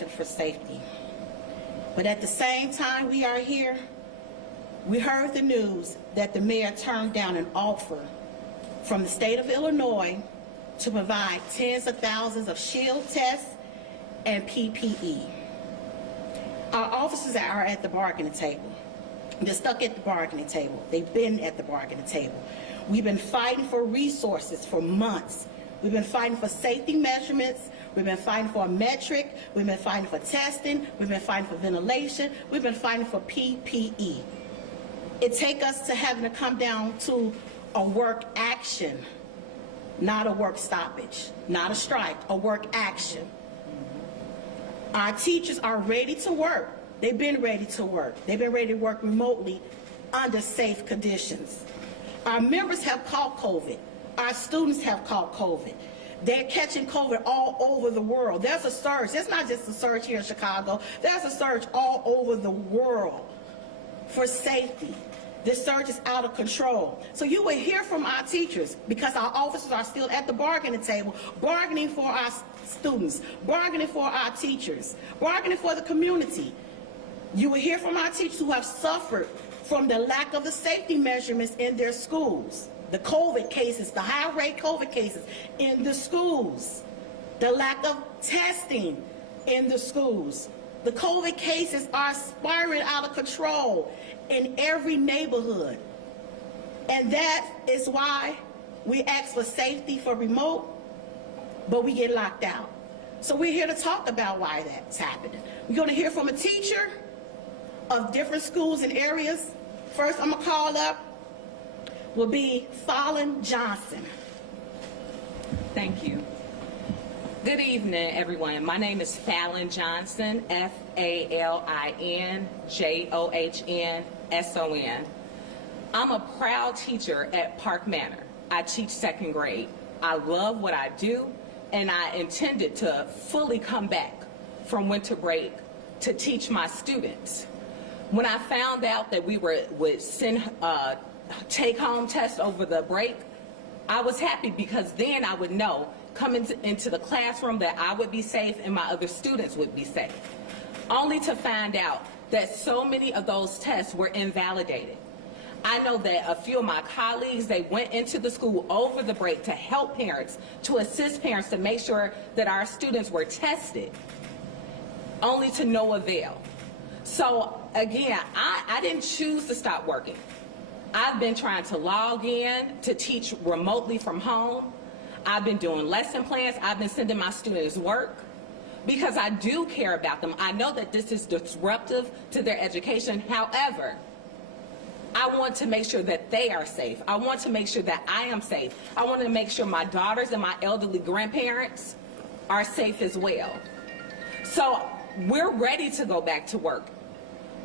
action for safety. But at the same time we are here, we heard the news that the mayor turned down an offer from the state of Illinois to provide tens of thousands of shield tests and PPE. Our officers are at the bargaining table. They're stuck at the bargaining table. They've been at the bargaining table. We've been fighting for resources for months. We've been fighting for safety measurements. We've been fighting for a metric. We've been fighting for testing. We've been fighting for ventilation. We've been fighting for PPE. It takes us to having to come down to a work action, not a work stoppage, not a strike, a work action. Our teachers are ready to work. They've been ready to work. They've been ready to work remotely under safe conditions. Our members have caught COVID. Our students have caught COVID. They're catching COVID all over the world. There's a surge. There's not just a surge here in Chicago. There's a surge all over the world for safety. This surge is out of control. So you will hear from our teachers, because our officers are still at the bargaining table, bargaining for our students, bargaining for our teachers, bargaining for the community. You will hear from our teachers who have suffered from the lack of the safety measurements in their schools, the COVID cases, the high rate COVID cases in the schools, the lack of testing in the schools. The COVID cases are spiraling out of control in every neighborhood. And that is why we ask for safety for remote, but we get locked out. So we're here to talk about why that's happening. We're going to hear from a teacher of different schools and areas. First I'm going to call up will be Fallon Johnson. Thank you. Good evening, everyone. My name is Fallon Johnson, FALINJOHNSON. I'm a proud teacher at Park Manor. I teach second grade. I love what I do, and I intended to fully come back from winter break to teach my students. When I found out that we would send take-home tests over the break, I was happy, because then I would know coming into the classroom that I would be safe and my other students would be safe. Only to find out that so many of those tests were invalidated. I know that a few of my colleagues, they went into the school over the break to help parents, to assist parents to make sure that our students were tested, only to no avail. So again, I didn't choose to stop working. I've been trying to log in to teach remotely from home. I've been doing lesson plans. I've been sending my students work because I do care about them. I know that this is disruptive to their education. However, I want to make sure that they are safe. I want to make sure that I am safe. I want to make sure my daughters and my elderly grandparents are safe as well. So we're ready to go back to work.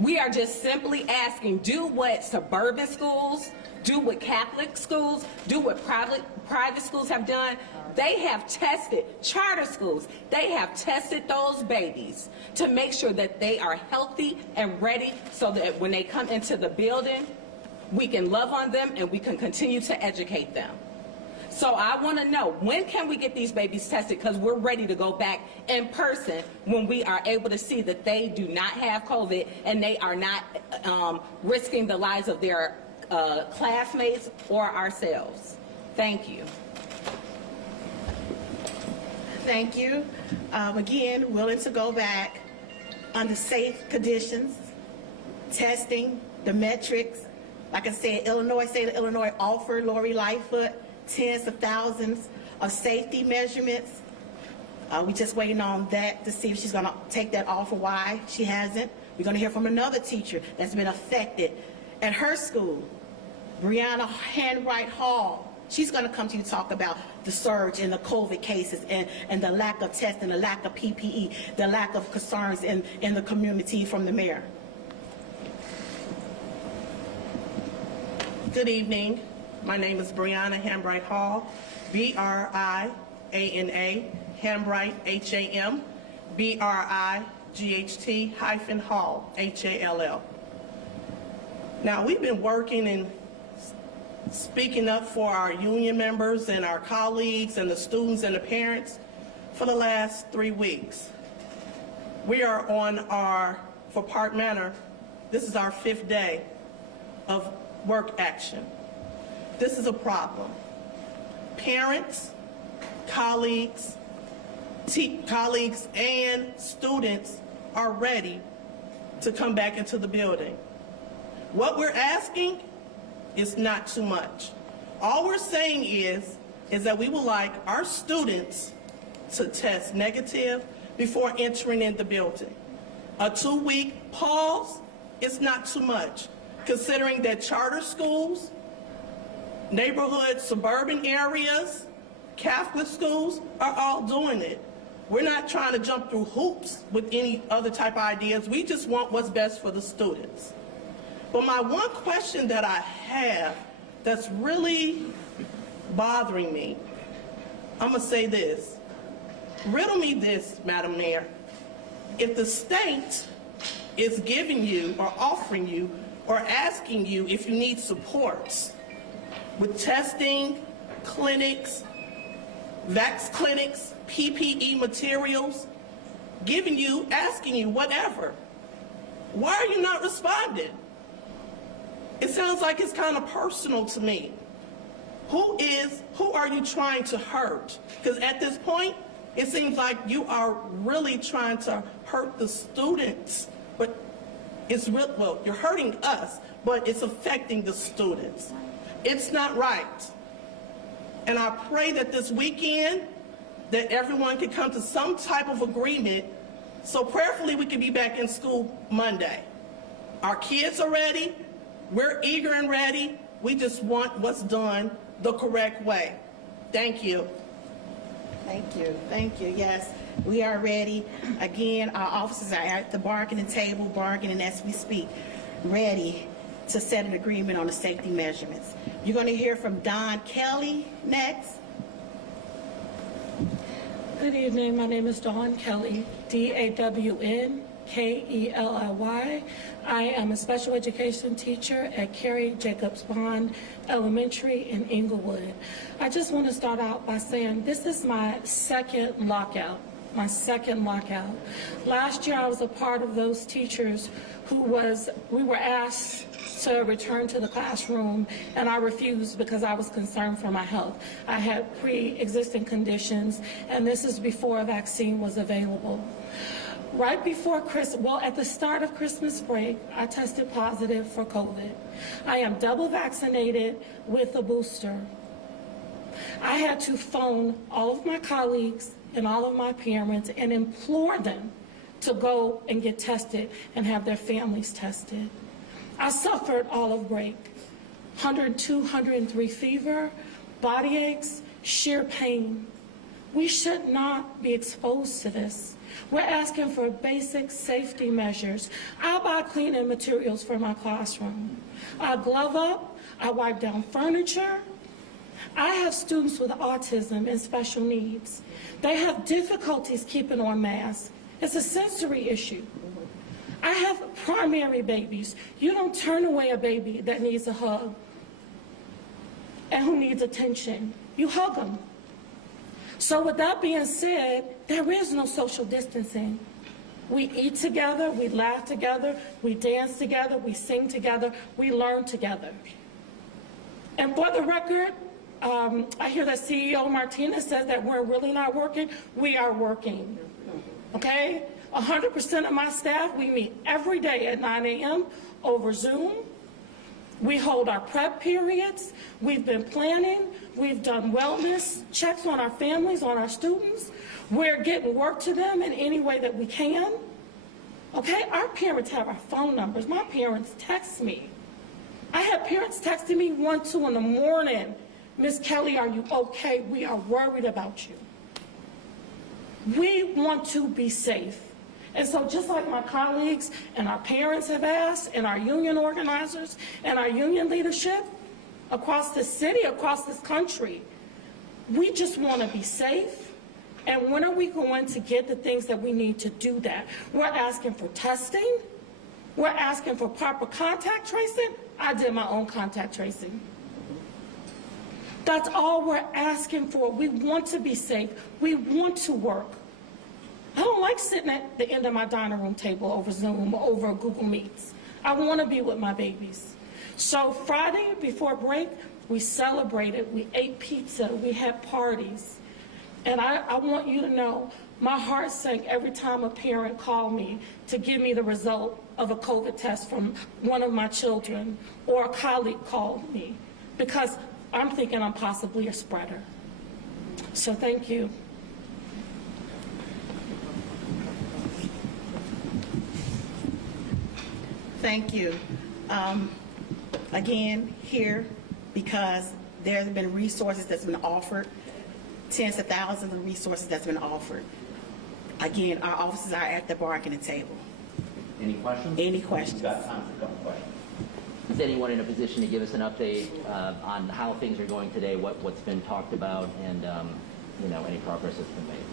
We are just simply asking, do what suburban schools, do what Catholic schools, do what private schools have done. They have tested, charter schools, they have tested those babies to make sure that they are healthy and ready, so that when they come into the building, we can love on them and we can continue to educate them. So I want to know, when can we get these babies tested? Because we're ready to go back in person when we are able to see that they do not have COVID and they are not risking the lives of their classmates or ourselves. Thank you. Thank you. Again, willing to go back under safe conditions, testing, the metrics. Like I said, State of Illinois offered Lori Lightfoot tens of thousands of safety measurements. We're just waiting on that to see if she's going to take that offer. Why she hasn't. We're going to hear from another teacher that's been affected at her school, Brianna Handwright Hall. She's going to come to you to talk about the surge in the COVID cases and the lack of testing, the lack of PPE, the lack of concerns in the community from the mayor. Good evening. My name is Brianna Hambright Hall, B-R-I-A-N-A, Hambright, H-A-M, B-R-I-G-H-T-Hall, H-A-L-L. Now, we've been working and speaking up for our union members and our colleagues and the students and the parents for the last 3 weeks. We are for Park Manor, this is our 5th day of work action. This is a problem. Parents, colleagues and students are ready to come back into the building. What we're asking is not too much. All we're saying is that we would like our students to test negative before entering in the building. A 2-week pause is not too much, considering that charter schools, neighborhood, suburban areas, Catholic schools are all doing it. We're not trying to jump through hoops with any other type of ideas. We just want what's best for the students. But my one question that I have that's really bothering me, I'm gonna say this. Riddle me this, Madam Mayor. If the state is giving you or offering you or asking you if you need supports with testing, clinics, vax clinics, PPE materials, asking you whatever, why are you not responding? It sounds like it's kind of personal to me. Who are you trying to hurt? Because at this point, it seems like you are really trying to hurt the students, but well, you're hurting us, but it's affecting the students. It's not right. And I pray that this weekend, that everyone can come to some type of agreement, so prayerfully we can be back in school Monday. Our kids are ready, we're eager and ready, we just want what's done the correct way. Thank you. Thank you, thank you. Yes, we are ready. Again, our officers are at the bargaining table, bargaining as we speak, ready to set an agreement on the safety measurements. You're going to hear from Don Kelly next. Good evening. My name is Dawn Kelly, DAWN-KELLY. I am a special education teacher at Carrie Jacobs Bond Elementary in Inglewood. I just want to start out by saying this is my second lockout. Last year I was a part of those teachers we were asked to return to the classroom, and I refused because I was concerned for my health. I had pre-existing conditions, and this is before a vaccine was available. Right before at the start of Christmas break, I tested positive for COVID. I am double vaccinated with a booster. I had to phone all of my colleagues and all of my parents and implore them to go and get tested and have their families tested. I suffered all of break, 102, 103 fever, body aches, sheer pain. We should not be exposed to this. We're asking for basic safety measures. I buy cleaning materials for my classroom. I glove up, I wipe down furniture. I have students with autism and special needs. They have difficulties keeping on masks. It's a sensory issue. I have primary babies. You don't turn away a baby that needs a hug and who needs attention. You hug them. So with that being said, there is no social distancing. We eat together, we laugh together, we dance together, we sing together, we learn together. And for the record, I hear that CEO Martinez says that we're really not working. We are working, okay? 100% of my staff, we meet every day at 9 a.m. over Zoom. We hold our prep periods. We've been planning. We've done wellness checks on our families, on our students. We're getting work to them in any way that we can. Okay, our parents have our phone numbers. My parents text me. I had parents texting me 1, 2 in the morning. Miss Kelly, are you okay? We are worried about you. We want to be safe. And so just like my colleagues and our parents have asked, and our union organizers and our union leadership across the city, across this country, we just want to be safe. And when are we going to get the things that we need to do that? We're asking for testing. We're asking for proper contact tracing. I did my own contact tracing. That's all we're asking for. We want to be safe. We want to work. I don't like sitting at the end of my dining room table over Zoom or over Google Meets. I want to be with my babies. So Friday before break, we celebrated, we ate pizza, we had parties. And I want you to know, my heart sank every time a parent called me to give me the result of a COVID test from one of my children, or a colleague called me, because I'm thinking I'm possibly a spreader. So thank you. Thank you. Again, here, because there's been resources that's been offered, tens of thousands of resources that's been offered. Again, our officers are at the bargaining table. Any questions? Any questions? We've got time for a couple questions. Is anyone in a position to give us an update on how things are going today, what's been talked about, and any progress that's been made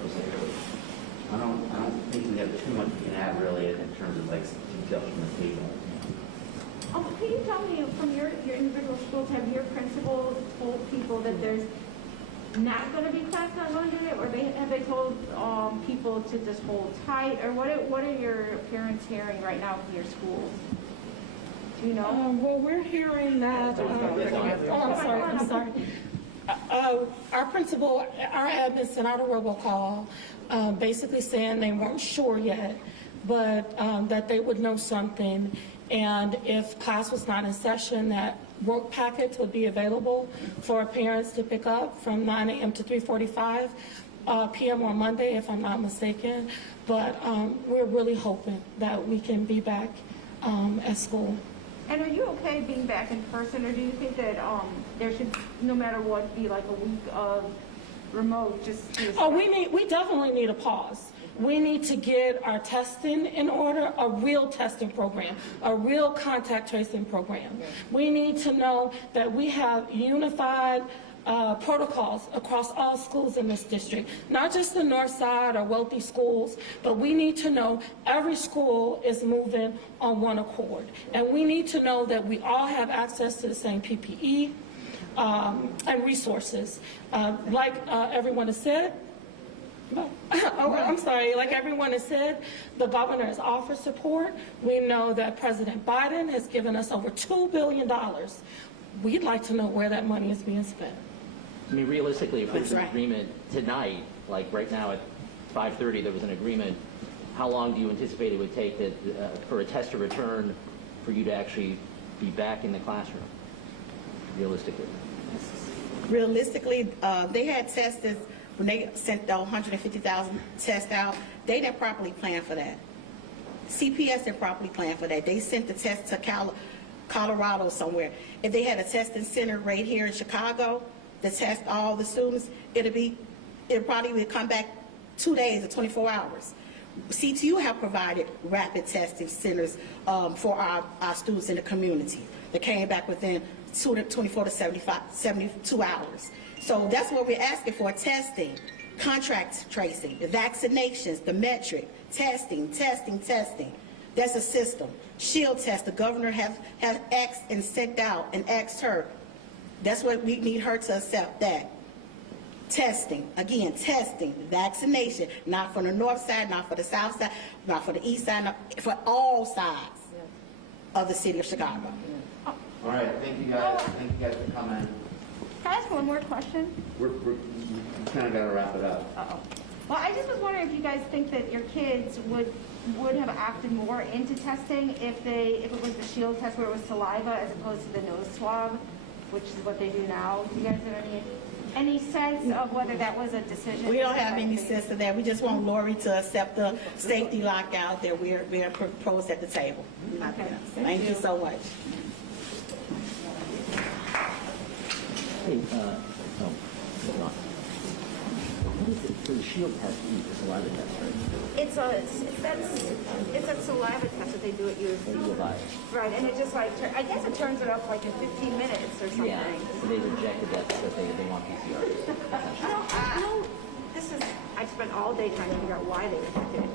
specifically? I don't think we have too much we can add really in terms of like details from the table. Can you tell me, from your individual schools, have your principals told people that there's not going to be class on Monday, or have they told people to just hold tight, or what are your parents hearing right now from your schools? Do you know? Well, we're hearing that, I'm sorry. Our principal, our admin sent out a robocall, basically saying they weren't sure yet, but that they would know something. And if class was not in session, that work packets would be available for parents to pick up from 9 a.m. to 3:45 p.m. on Monday, if I'm not mistaken. But we're really hoping that we can be back at school. And are you okay being back in person, or do you think that there should, no matter what, be like a week of remote? We definitely need a pause. We need to get our testing in order, a real testing program, a real contact tracing program. We need to know that we have unified protocols across all schools in this district, not just the north side or wealthy schools, but we need to know every school is moving on one accord. And we need to know that we all have access to the same PPE and resources. Like everyone has said, like everyone has said, the governor has offered support. We know that President Biden has given us over $2 billion. We'd like to know where that money is being spent. I mean, realistically, if there's That's an right. agreement tonight, like right now at 5:30 there was an agreement, how long do you anticipate it would take for a test to return for you to actually be back in the classroom, realistically? Realistically, they had tested, when they sent the 150,000 tests out, they didn't properly plan for that. CPS didn't properly plan for that. They sent the test to Colorado somewhere. If they had a testing center right here in Chicago to test all the students, it probably would come back 2 days or 24 hours. CTU have provided rapid testing centers for our students in the community that came back within 24 to 72 hours. So that's what we're asking for: testing, contract tracing, the vaccinations, the metric, testing. That's a system. Shield test, the governor has asked and sent out and asked her. That's what we need her to accept that. Testing, again, testing, vaccination, not for the north side, not for the south side, not for the east side, not, for all sides of the city of Chicago. All right, thank you guys. Thank you guys for coming. Can I ask one more question? We kind of got to wrap it up. Uh-oh. Well, I just was wondering if you guys think that your kids would have opted more into testing if it was the shield test where it was saliva as opposed to the nose swab, which is what they do now. Do you guys have any sense of whether that was a decision? We don't have any sense of that. We just want Lori to accept the safety lockout that we're proposed at the table. Okay. Thank you so much. Hey, Ron, what is it for the shield test? The saliva test, right? It's a saliva test that they do at USC. Right, and it just I guess it turns it up like in 15 minutes or something. Yeah, so they rejected that because they want PCR. I spent all day trying to figure out why they rejected it.